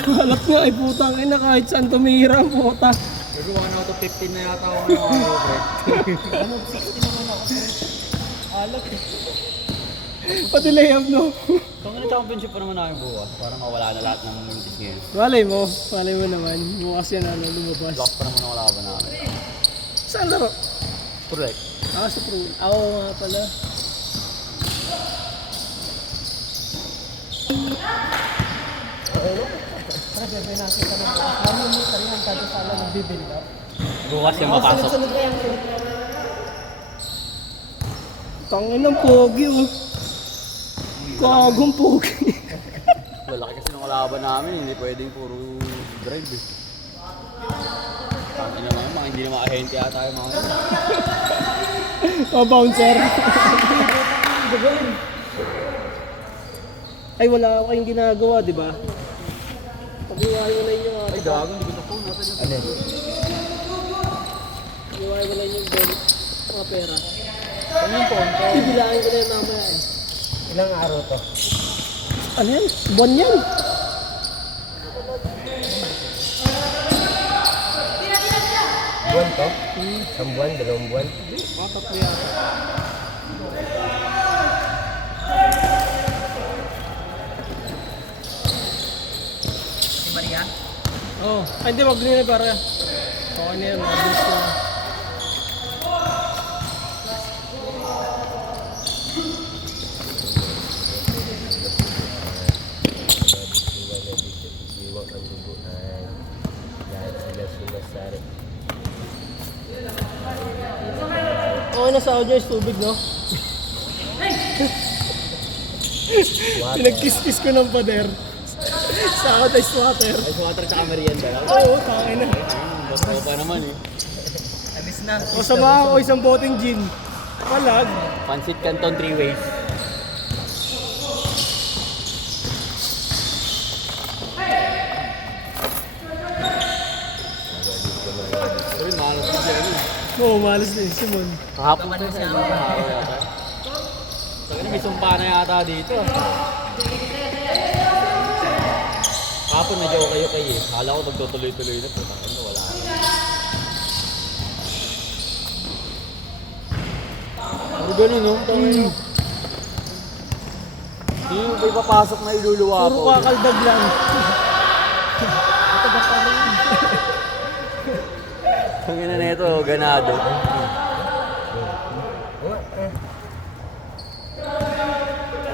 Kalat nga ay putang ina kahit saan tumira ang puta. Pero 1 out of 15 na yata ako ng araw, pre. 1 of 60 naman ako, pre. Alat eh. Pati layup no. Kung ano championship pa naman namin bukas, parang mawala na lahat ng mintis ngayon. Malay mo naman. Bukas yan ano, lumabas. Block pa naman ang wala ba namin. Saan laro? Correct. Sa pro. Oo nga pala. Para bebe natin ka ng bukas. Mamimit ka rin ang kada sala nagbibuild up. Bukas yung mapasok. Sunod kaya ang tangin ng pogi oh. Kagong pogi. Lalaki kasi ng kalaban namin, hindi pwedeng puro drive eh. Ang ina ngayon, mga hindi na makahente ata yung mga yun. Bouncer. Ay wala kayong ginagawa, di ba? Pag-iwahiwalay nyo nga. Ay, gago, hindi ko ito po. Nasa yun. Ano? Pag-iwahiwalay nyo yung mga pera. Ano yung ponto? Bibilangin ko na yung mamaya eh. Ilang araw to? Ano yan? Buwan yan. Buwan to? Isang buwan, 2 buwan? Tatlo yata. Si Maria? Oo. Ay hindi, magbili na para. Okay na yan, mabilis ko na. Iwag ang duguan. Lahat sila sumasari. Okay na sa audio is tubig, no? Pinagkiss-kiss ko ng pader. Sa out is water. Ay, water tsaka merienda lang. Oo, tangin na. Basta pa naman eh. Alis na. Masama ako isang boteng gin. Palag. Pancit Canton 3 ways. Sorry, malas din siya ano. Oo, malas na yun, Simon. Kahapon pa siya. Araw yata. Sabi na may sumpa na yata dito. Kahapon medyo okay eh. Akala ko nagtutuloy-tuloy na po. Ano, wala na. Puro ganun no? Hindi yung may papasok na iluluwa Puro po. kakaldag lang. Tangina na ito, ganado.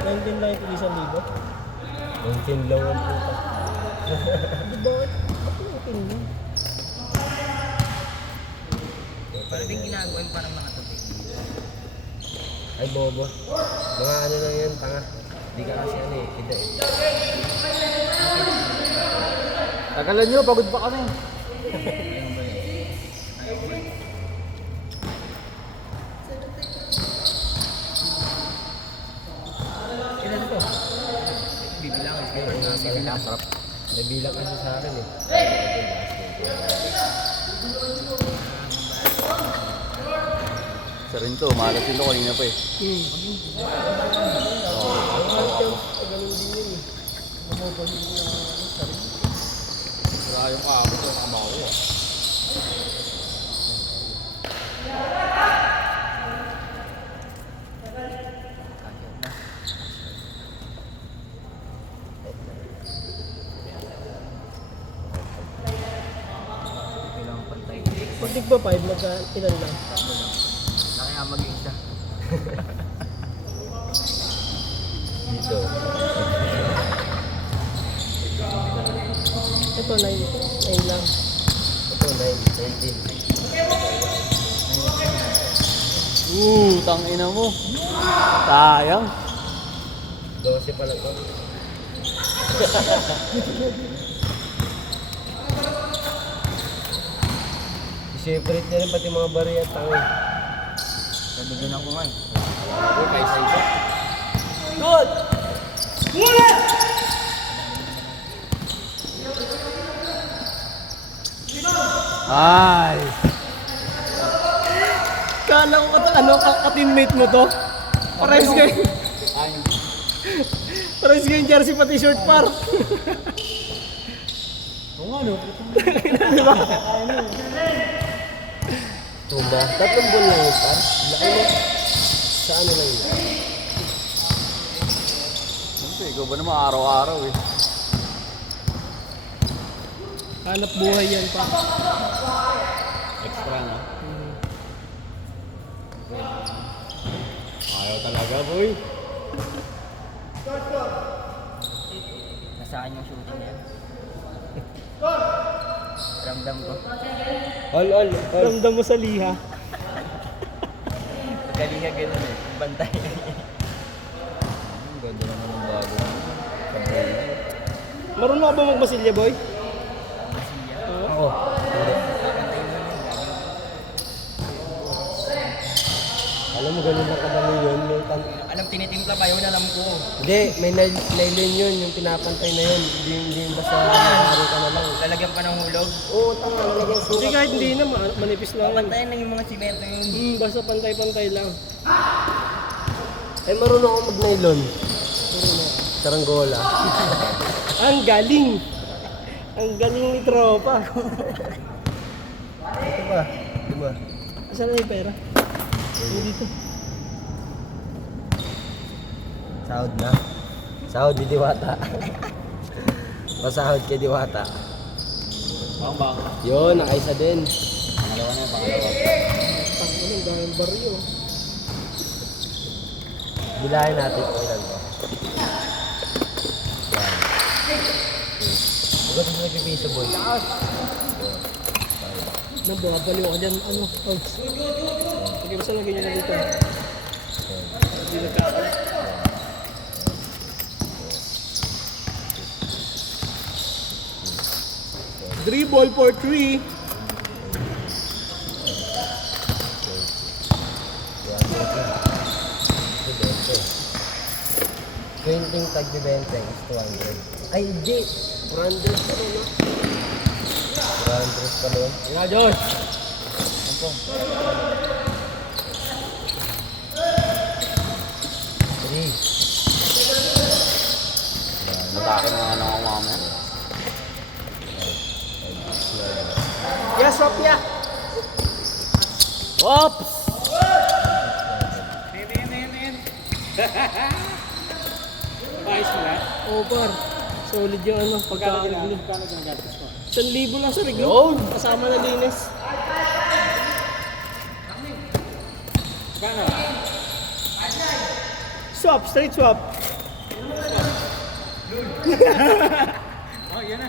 Nandun lang yung 1,000. Ang tinlaw ang puta. Bakit? Bakit yung Parang din ginagawa yung parang nakatapik. Ay, bobo. Mga ano lang yan, tanga. Di ka kasi ano eh, kida eh. Tagalan nyo, pagod pa kami. Ilan ito? Bibilang. Bibilang. Sarap. Nabilang kasi sa akin eh. Isa rin to, malas din to kanina pa eh. Wala yung kaabot yung kamao ah. Bilang pantay. Pag tigba 5, ilan lang? Kaya mag-isa. Dito. Ito, 9 lang. Ito, 19. Tangina mo. Sayang. 12 pala to. I-separate niya rin pati mga bari at tangoy. Nabigyan ako nga eh. Okay, sige. Good! Ay! Kala ko ka-teammate mo to. Parehas kayo. Ay, Parehas kayo yung jersey pati short par. Oo nga, no? Tumba. 3 buwan lang yun, par. Laki mo. Sa ano lang yun? Siyempre, ikaw ba naman araw-araw eh. Hanap buhay yan pa. Extra na. Ayaw talaga, boy. Nasa akin yung shooting yan. Ramdam ko. All. Ramdam mo sa liha. Pagkaliha ganun eh. Bantay. Ang ganda naman ng bago. Marunong ka ba magbasilya, boy? Oo. Alam mo, ganun lang kadami yun. Alam, tinitimpla pa yun, alam ko. Hindi, may nailin yun, yung pinapantay na yun. Hindi basta nangyari ka na lang. Lalagyan pa ng hulog. Oo, tanga, lalagyan sukat. Hindi kahit hindi na, manipis lang. Papantayan lang yung mga simento yun. Basta pantay-pantay lang. Ay, marunong ako mag-nylon. Saranggola. Ang galing! Ang galing ni tropa. Ito ba? Ito ba? Saan na yung pera? Dito. Sahod na. Sahod ni Diwata. Pasahod kay Diwata. Bang. Yun, nakaisa din. Pangalawa na, pangalawa. Ang daming baryo. Bilahin natin kung ilan to. Yan. Huwag ito nagpipiso, boy. Nababaliw ka dyan. Ano? Oh. Sige, basta lagyan nyo na dito. Hindi nagkakalat. Dribble for 3. Printing tag di 20 is 200. Ay, hindi. 400 pa rin, no? 400 pa rin. Yan na, Josh! Three. Matake na nga lang ako mamaya. Yes, Sophia! Oops! Ayos mo na? Oo, par. Solid yung ano, pagkakariglo. 1,000 lang sa riglo. Yun! Kasama na linis. Swap, straight swap. Oh, yan na.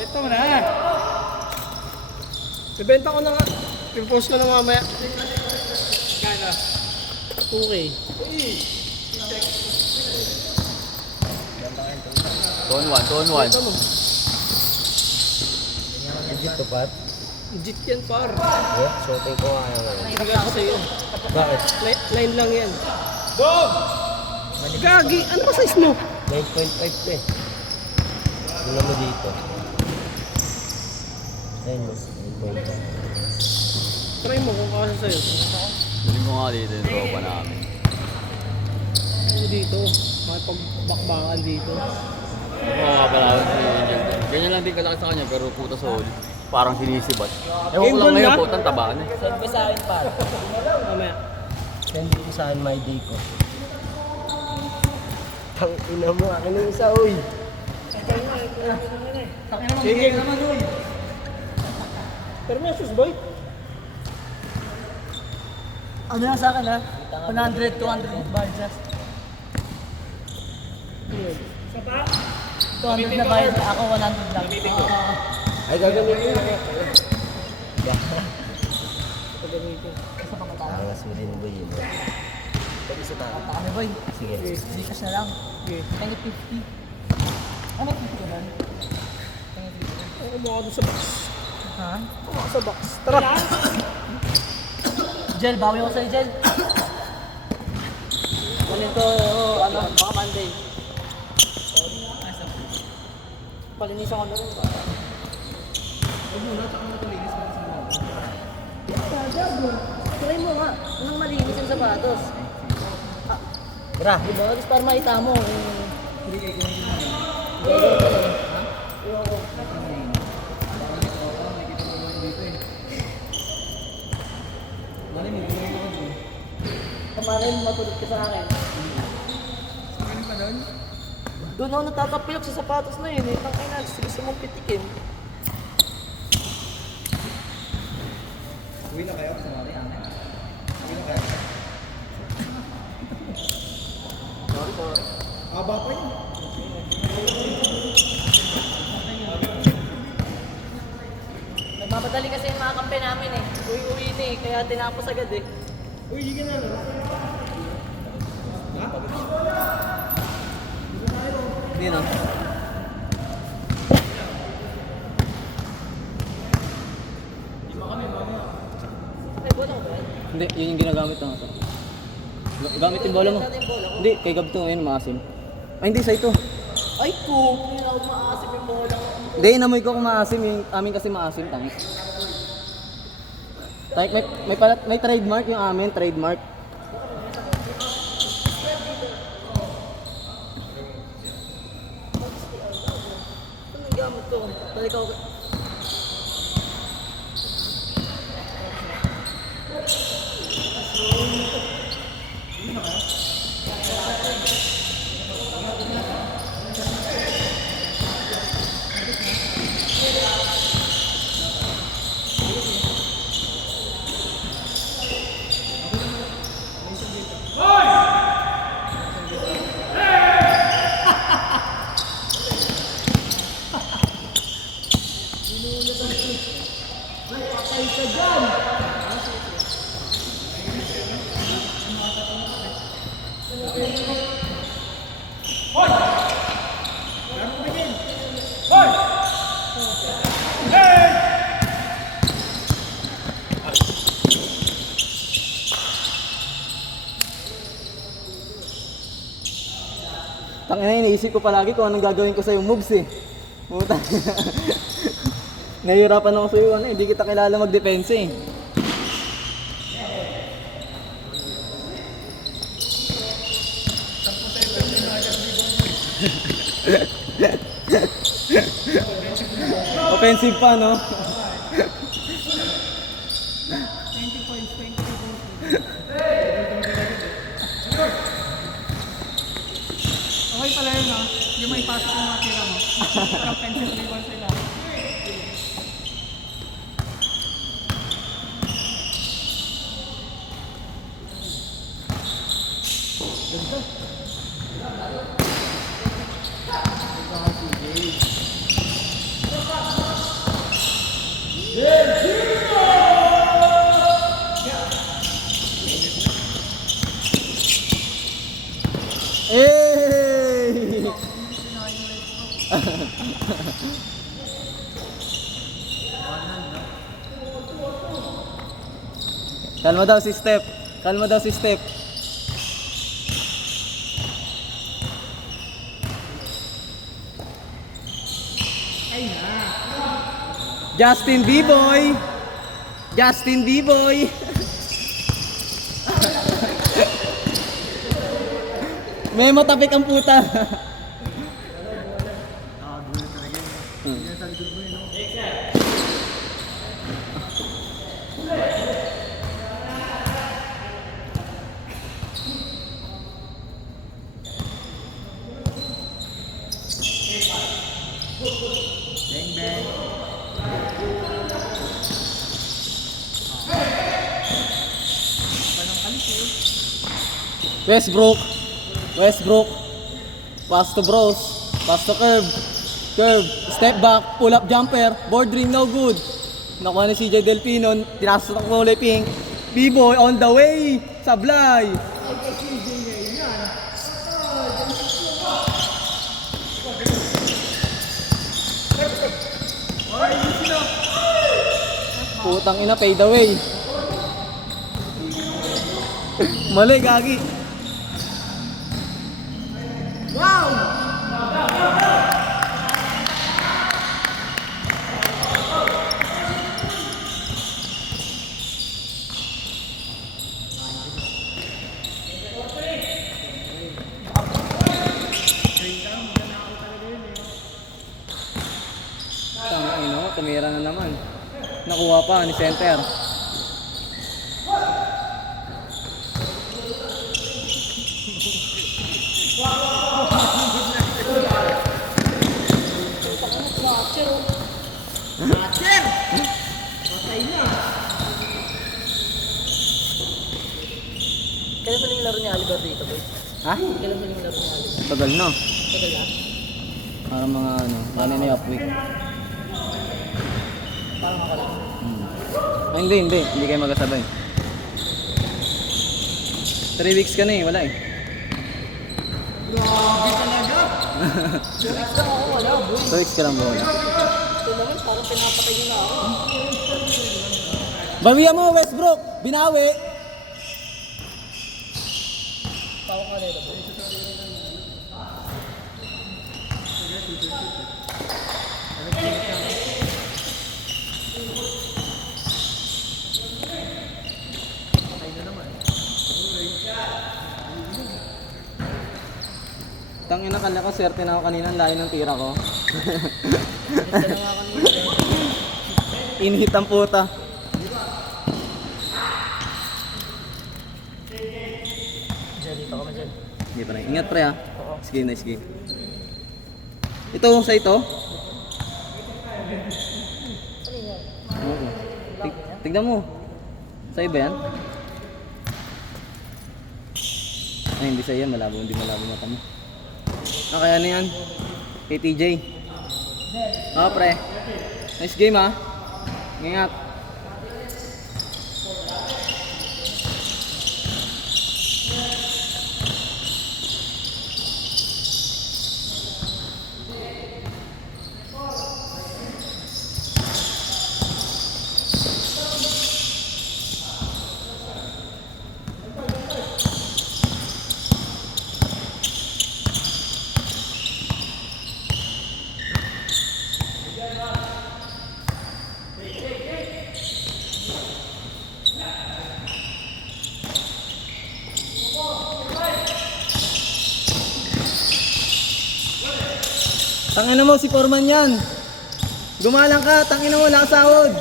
Ito mo na. Ibenta ko na nga. Pipost ko na mamaya. Kano? 2K. 2 on 1. Ito mo. Legit to, Pat. Legit yan, par. Yeah, shooting ko nga ngayon. Bigay ko sa'yo. Bakit? Line lang yan. Gagi, ano ba size mo? 9.5 to eh. Tingnan mo dito. Ayun mo, 9.5. Try mo kung kasa sa'yo. Galing ko nga dito yung tropa namin. Ano dito? Makipag-bakbakan dito. Ako nga pala ako si Angel. Ganyan lang din kalaki sa kanya pero puta solid. Parang sinisibat. Ewan ko Game lang ball ngayon na? po, tabaan eh. Send mo sa akin, par. Mamaya. Send ko saan my day ko. Tang ina mo, akin yung isa, uy. Sige. Pero may shoes, boy. Ano yan sa akin, ha? 100, 200 budgets. 200 na bayad, ako 100 lang. Ay, gagamitin mo. Pagamitin. Angas mo din, boy. Pag-isa tayo. Punta kami, boy. Sige. Gcash na lang. Sige. Pengi 50. Ano 50 ka lang? Ano mo ako sa box? Ha? Ano ako sa box? Tara! Jel, bawi ako sa'yo, Jel. Kunin ko, ano, baka Monday. Palinisan ko na rin. Try mo nga, nang malinis yung sapatos. Tara. Diba? Tapos para makita mo. Hindi kayo akin, matulog ka sa akin. Doon ako natatapilok sa sapatos na yun eh. Tangay na, gusto mong pitikin. Uwi na kayo? Sumari, Uwi na kayo? Sorry. Aba pa yun. Nagmamadali kasi yung mga kampe namin eh. Uwi-uwi na eh, kaya tinapos agad eh. Uy, hindi ka na. Hindi na. Ay, bola ko ba yan? Hindi, yun yung ginagamit ng ito. Gamit yung bola mo. Hindi, kay Gab to, ayun, maasim. Ay, hindi, sa ito. Ay, kung hindi na ako maasim yung bola ko. Hindi, inamoy ko kung maasim, yung amin kasi maasim, tangis. May trademark yung amin, trademark. Anong gamit ko? Balik ako. Tangina, iniisip ko palagi kung anong gagawin ko sa yung moves eh. Puta. Nahihirapan ako sa iyo, ano, hindi kita kilala mag-depensa eh. Offensive pa, no? 20 points, 20 points. Okay pala yun, no? Hindi may pasok yung mga tira mo. Offensive rebound sila. Hey! Kalma daw si Step. Kalma daw si Step. Justin B-Boy! Justin B-Boy! May matapik ang puta. Westbrook, pass to Bros, pass to curve, step back, pull up jumper, board ring, no good. Nakuha ni CJ Delpino, tinasok ng kulay pink. B-Boy on the way, sablay. Putang ina, fade away. Mali, gagi. Tumira na naman. Nakuha pa ni center. Kailan mo yung laro ni Oliver dito, boy? Ha? Kailan mo yung laro ni Oliver? Tagal na. Tagal na? Parang mga ano, lalo na yung upweek. Parang ako lang. Ay, hindi kayo magkasabay. 3 weeks ka na eh, wala eh. Grabe talaga. 2 weeks lang ako, wala. 2 weeks ka lang ba wala? Ito naman, parang pinapatay nyo na ako. Bawian mo, Westbrook! Binawi! Tawag ka nito. Tangina kala ko, swerte na ako kanina, ang layo ng tira ko. Inhit ang puta. Dito ka dyan. Hindi pa rin. Ingat pre ha. Sige, nice game. Ito, sa ito? Oo. Tignan mo. Sa iba yan? Ay, hindi sa yan. Malabo, hindi malabo mata mo. Okay, ano yan? Kay TJ. Oo, pre. Nice game ha. Ingat. Tangina mo, si Foreman yan. Gumalang ka, tangina mo, wala ka sahod.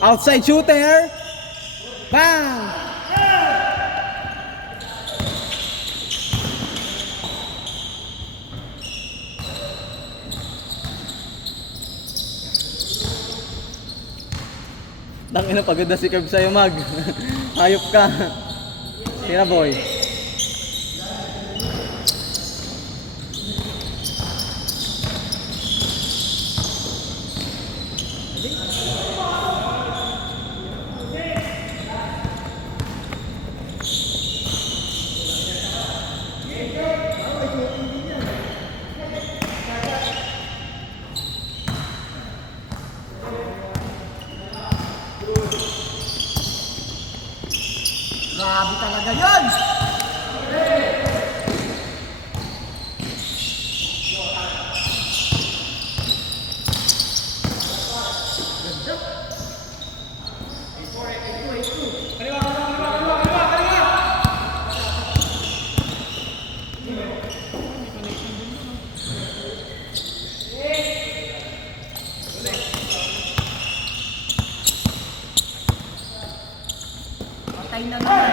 Outside shooter. Bang! Tangina, pagod na si Curb sa'yo, Mag. Hayop ka. Tira, boy. Grabe talaga yan. Patay na naman.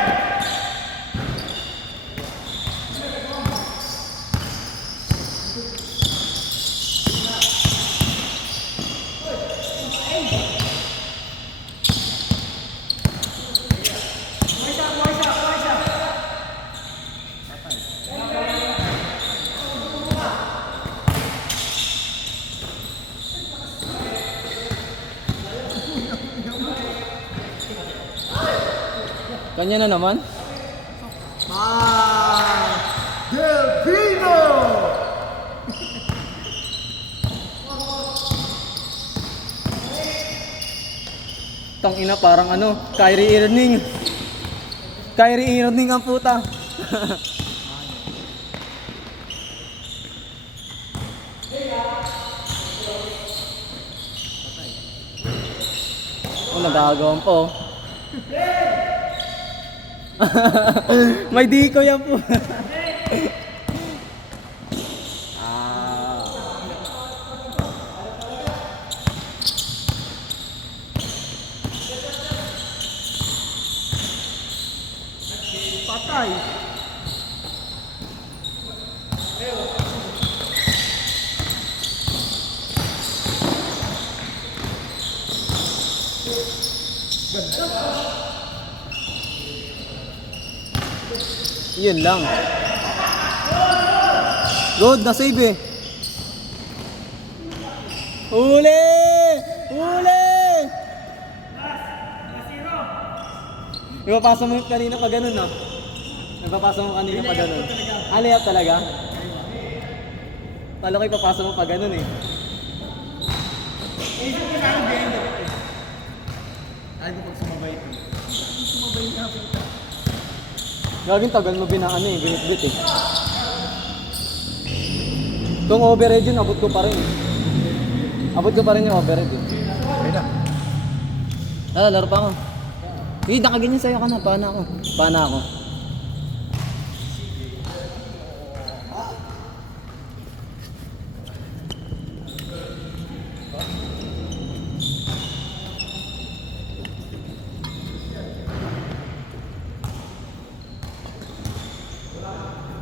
Kanya na naman. Delfino! Tangina, parang ano, Kyrie Irving. Kyrie Irving ang puta. Oh, nagagawan po. May diko yan po. Yun lang. Good, na-save eh. Huli! Huli! Ipapasa mo kanina pa ganun, no? Ipapasa mo kanina pa ganun. Ah, layup talaga? Kala ko ipapasa mo pa ganun eh. Ay, pag sumabay ito. Sumabay nga kita. Gaging tagal mo binaan eh, binitbit eh. Kung overhead yun, abot ko pa rin eh. Abot ko pa rin yung overhead eh. Okay na. Ah, laro pa ako. Sige, nakaganyan sa'yo ka na. Paana ako. Paana ako.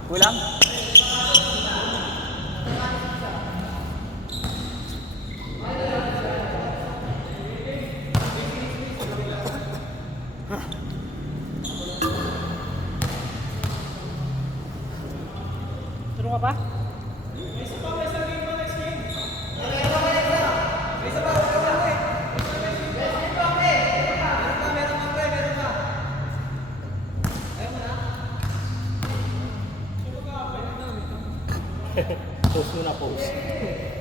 Kulang? Turo ka pa? Post muna, post.